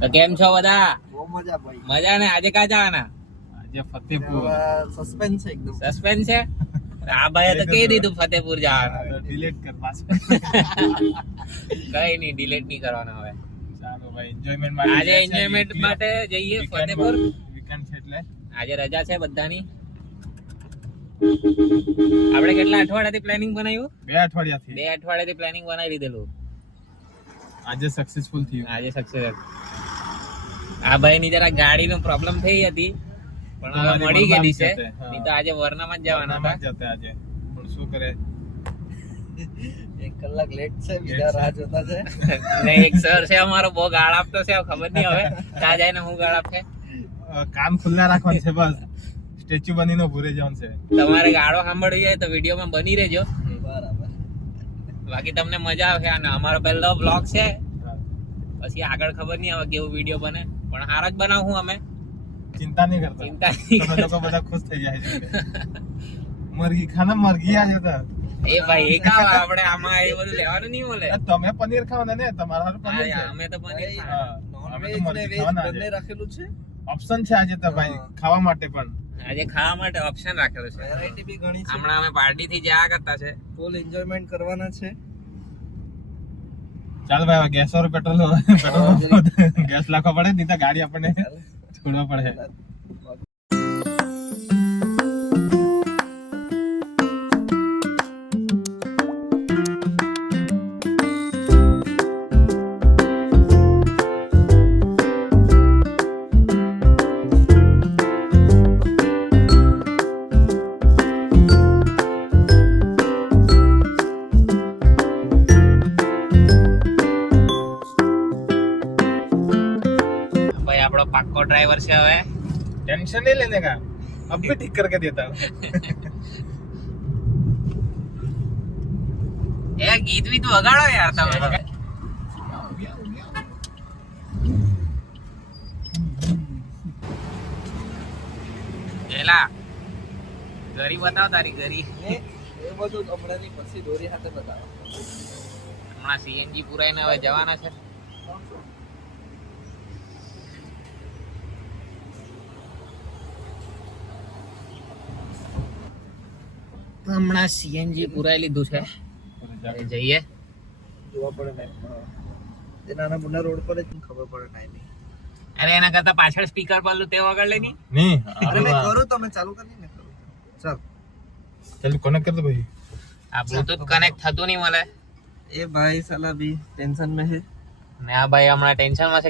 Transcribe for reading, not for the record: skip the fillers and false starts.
તો કેમ છો બધા? બહુ મજા ભાઈ. મજા ને? આજે ક્યાં જવાના? આજે ફતેપુર સસ્પેન્સ છે એકદમ. સસ્પેન્સ છે. આ ભાઈએ તો કહી દીધું ફતેપુર જવાનું. ડિલીટ કર પાછું. કઈ નહીં, ડિલીટ નહીં કરવાનું હવે. ચાલો ભાઈ, એન્જોયમેન્ટ માટે આજે એન્જોયમેન્ટ માટે જઈએ ફતેપુર. વીકેન્ડ છે એટલે આજે રજા છે બધાની. આપણે કેટલા અઠવાડિયાથી પ્લાનિંગ બનાવ્યું? 2 અઠવાડિયાથી 2 અઠવાડિયાથી પ્લાનિંગ બનાવી લીધેલું. આજે સક્સેસફુલ થયું. આજે સક્સેસ. આ ભાઈની જરા ગાડીનો પ્રોબ્લેમ થઈ હતી, પણ હવે મળી ગયેલી છે. નહીં તો આજે વરનામાં જ જવાના હતા. આજે પણ શું કરે, 1 કલાક લેટ છે, બીજા રાહ જોતા છે. નહીં, એક સર છે અમારો, બહુ ગાળ આપતો છે. ખબર નહીં હવે ત્યાં જઈને હું ગાળ આપે. કાન ખુલ્લા રાખવાનું છે, બસ સ્ટેચ્યુ બનીને ભૂરે જવાનું છે. તમારે ગાળો સાંભળવી હોય તો વિડીયોમાં બની રહેજો. બરાબર. બાકી તમને મજા આવશે. અને અમારો પહેલો બ્લોગ છે, પછી આગળ ખબર નહીં હવે કેવો વિડીયો બને, પણ હારો જ બનાવું અમે. ચિંતા નહીં કરતા, ચિંતા નહીં તમે લોકો બધા ખુશ થઈ જાય છે. મરઘી ખાના મરઘી આજે હતા. એ ભાઈ એ ખાવા, આપણે આમાં એ બધું લેવાનું નહીં મળે. તમે પનીર ખાવાના ને, તમારા હારું પનીર છે. અમે તો પનીર હા, અમે તો નોનવેજ ને મરઘી વેજ ખાવાના બંને આજે. રાખેલું છે. ઓપ્શન છે આજે તો ભાઈ, ખાવા માટે પણ. આજે ખાવા માટે ઓપ્શન રાખેલું છે. વેરાયટી બી ઘણી છે. હમણાં અમે પાર્ટી થી જયા કરતા છે. ફૂલ એન્જોયમેન્ટ કરવાના છે. ચાલ ભાઈ, હવે ગેસ વાળું પેટ્રોલ ગેસ લાખવા પડે, નહીં તો ગાડી આપણને છોડવા પડે. ભાઈ આપણો પાક્કો ડ્રાઈવર છે. હવે टेंशन नहीं लेने का, अब भी ठीक करके देता हूँ. એ ગીત વીત વગાડો યાર તમે. એલા ગરી બતાવ તારી ગરી. એ બધું હમણાંની પછી દોરી હાથે બતાવો. હમણાં સીએનજી પુરાઈને હવે જવાના છે. હમણાં સીએનજી પુરાઈ લીધું છે. હવે જઈએ. જોવા પડે મેપમાં. એ નાના મુન્ના રોડ પર જ ખબર પડે ટાઈમિંગ. અરે એના કરતા પાછળ સ્પીકર પરલું તે વગાડ લે ની. नहीं અરે મેં કરું તમે ચાલુ કરી ને કરું. ચાલ. चल कनेक्ट कर दो भाई. આ બ્લૂટૂથ કનેક્ટ થતું નહીં મળે. એ ભાઈ સાલા બી ટેન્શન में है. ને આ ભાઈ હમણાં ટેન્શનમાં છે.